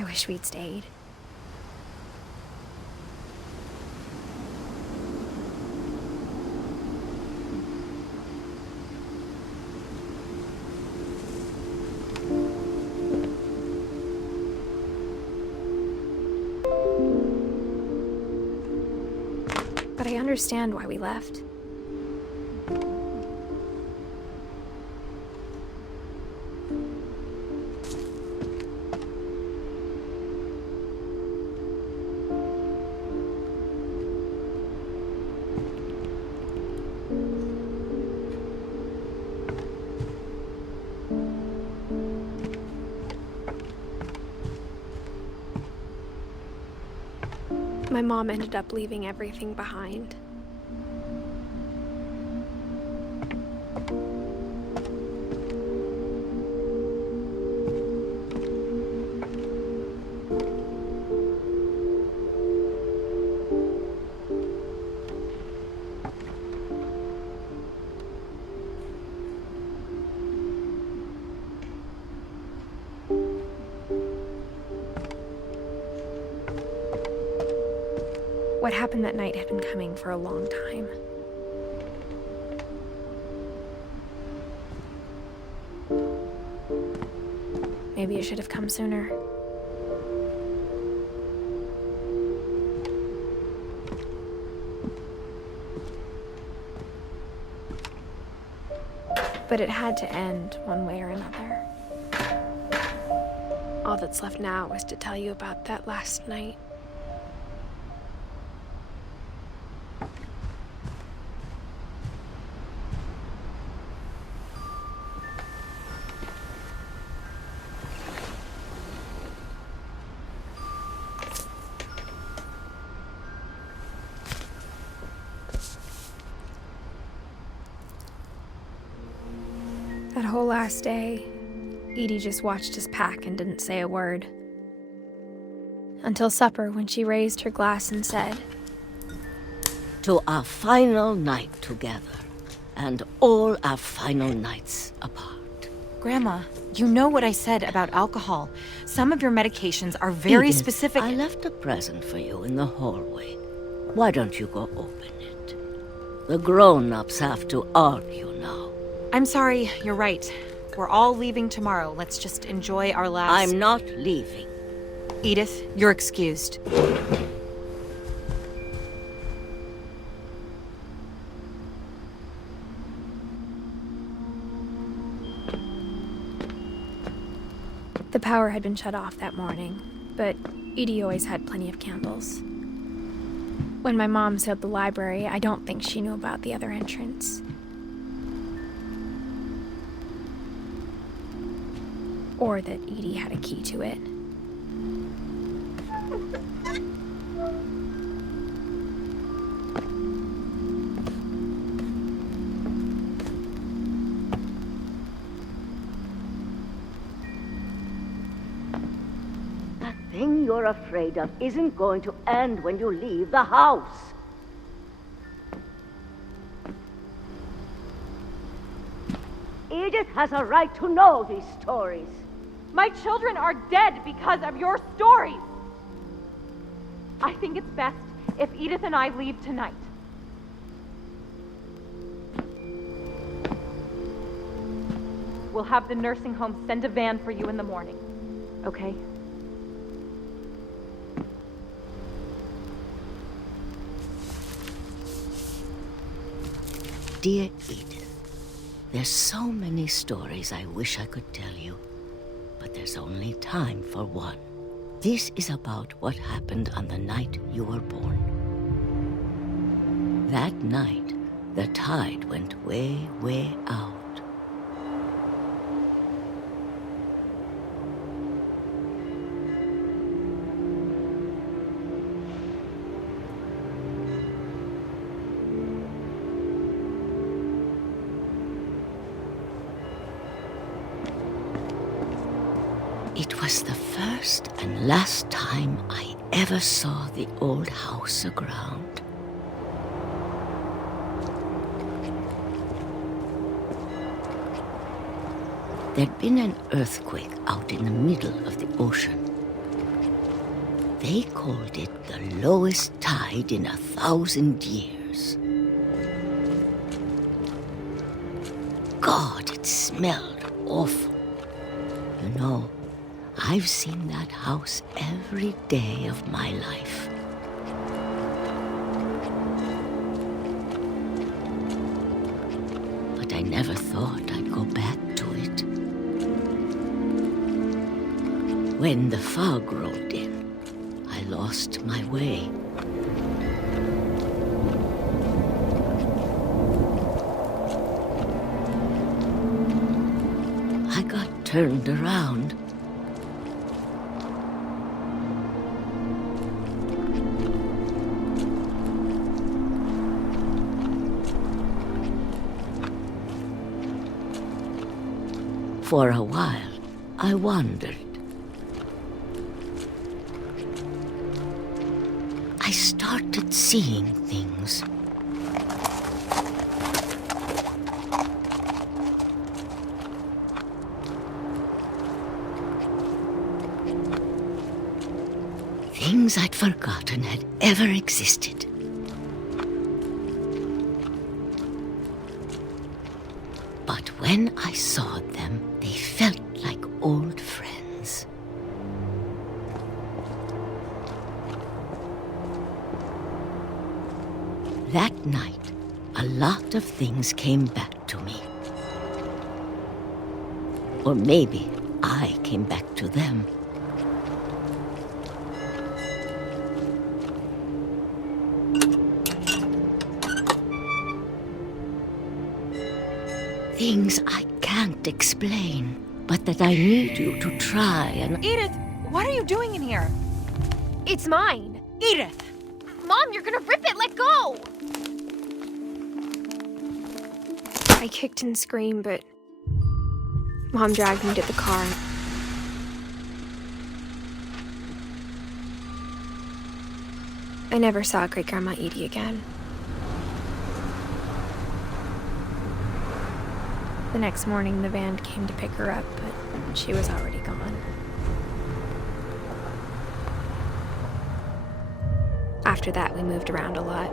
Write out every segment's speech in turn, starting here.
I wish we'd stayed. But I understand why we left. My mom ended up leaving everything behind. What happened that night had been coming for a long time. Maybe it should have come sooner. But it had to end one way or another. All that's left now is to tell you about that last night. That whole last day, Edie just watched us pack and didn't say a word. Until supper, when she raised her glass and said, "To our final night together, and all our final nights apart." Grandma, you know what I said about alcohol. Some of your medications are very Edith, specific. I left a present for you in the hallway. Why don't you go open it? The grown-ups have to argue now. I'm sorry, you're right. We're all leaving tomorrow. Let's just enjoy our last... I'm not leaving. Edith, you're excused. the power had been shut off that morning, but Edie always had plenty of candles. When my mom sealed the library, I don't think she knew about the other entrance. Or that Edie had a key to it. That thing you're afraid of isn't going to end when you leave the house. Edith has a right to know these stories. My children are dead because of your stories. I think it's best if Edith and I leave tonight. We'll have the nursing home send a van for you in the morning, okay? Dear Edith, there's so many stories I wish I could tell you, but there's only time for one. This is about what happened on the night you were born. That night, the tide went way, way out. It was the first and last time I ever saw the old house aground. There'd been an earthquake out in the middle of the ocean. They called it the lowest tide in 1,000 years. God, it smelled awful. You know, I've seen that house every day of my life. But I never thought I'd go back to it. When the fog rolled in, I lost my way. I got turned around. For a while, I wandered. I started seeing things. Things I'd forgotten had ever existed. But when I saw them, they felt like old friends. That night, a lot of things came back to me. Or maybe I came back to them. Things I can't explain, but that I need you to try and... Edith, what are you doing in here? It's mine. Edith! Mom, you're gonna rip it! Let go! I kicked and screamed, but Mom dragged me to the car. I never saw Great-Grandma Edie again. The next morning, the van came to pick her up, but she was already gone. After that, we moved around a lot.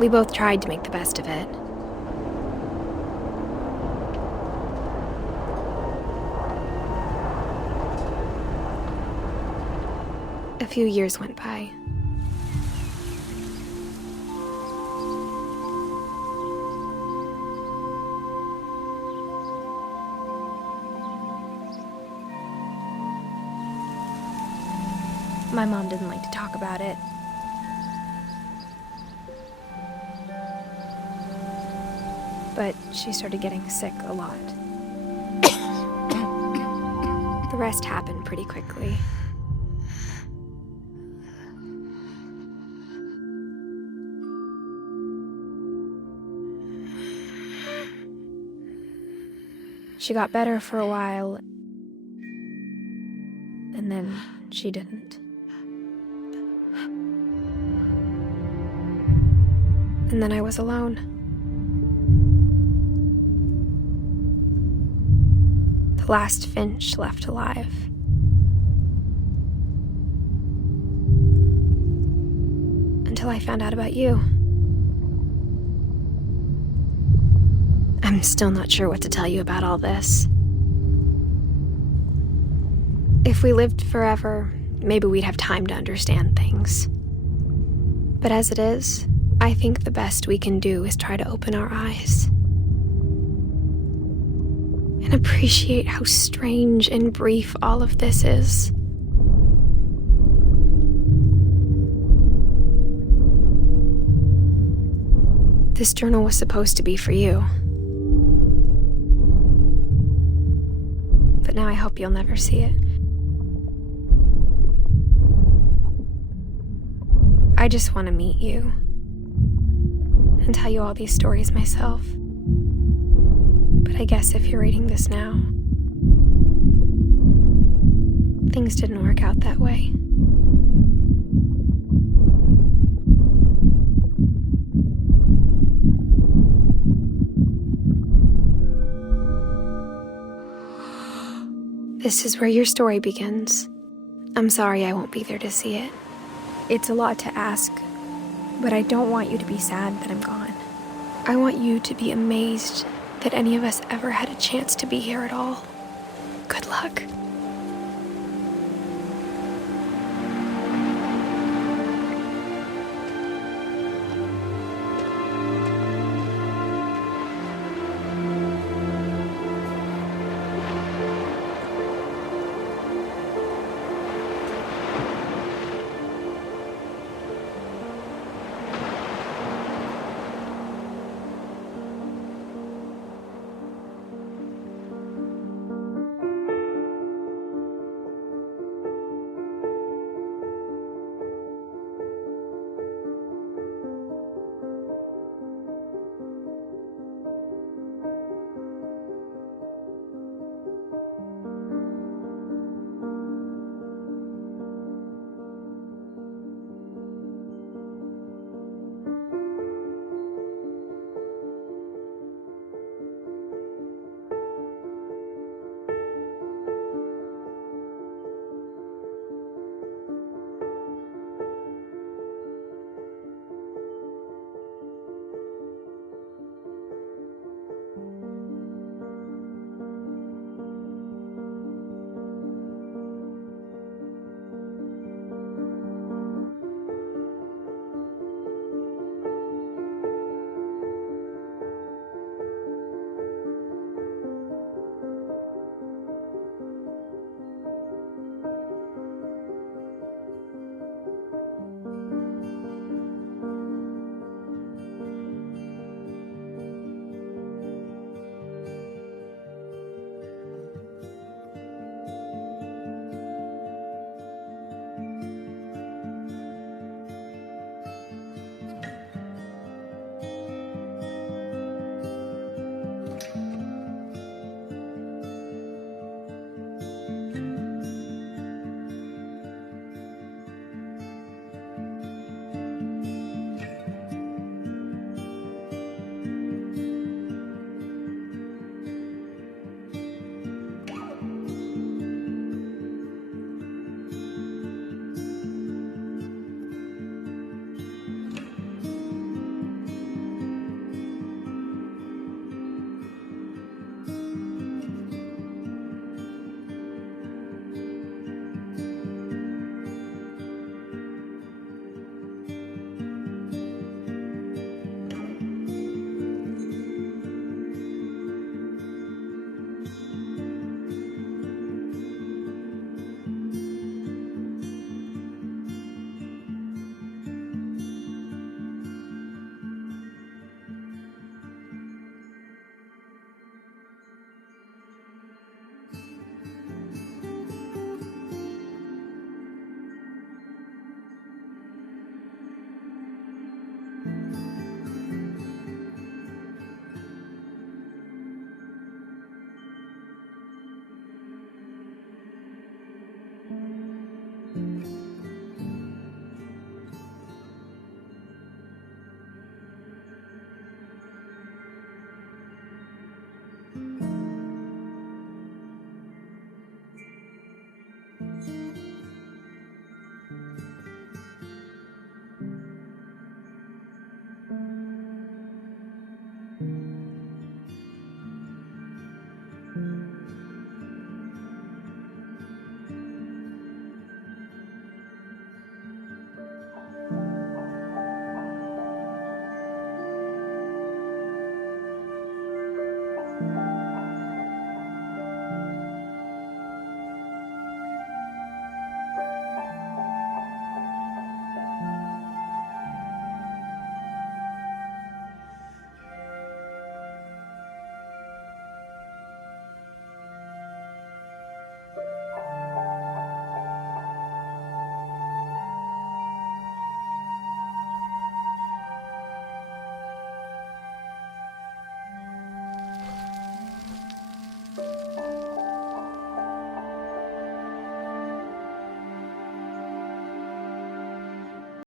We both tried to make the best of it. A few years went by. My mom didn't like to talk about it. But she started getting sick a lot. The rest happened pretty quickly. She got better for a while, and then she didn't. And then I was alone. The last Finch left alive. Until I found out about you. I'm still not sure what to tell you about all this. If we lived forever, maybe we'd have time to understand things. But as it is, I think the best we can do is try to open our eyes. And appreciate how strange and brief all of this is. This journal was supposed to be for you. But now I hope you'll never see it. I just want to meet you and tell you all these stories myself. But I guess if you're reading this now, things didn't work out that way. This is where your story begins. I'm sorry I won't be there to see it. It's a lot to ask, but I don't want you to be sad that I'm gone. I want you to be amazed that any of us ever had a chance to be here at all. Good luck.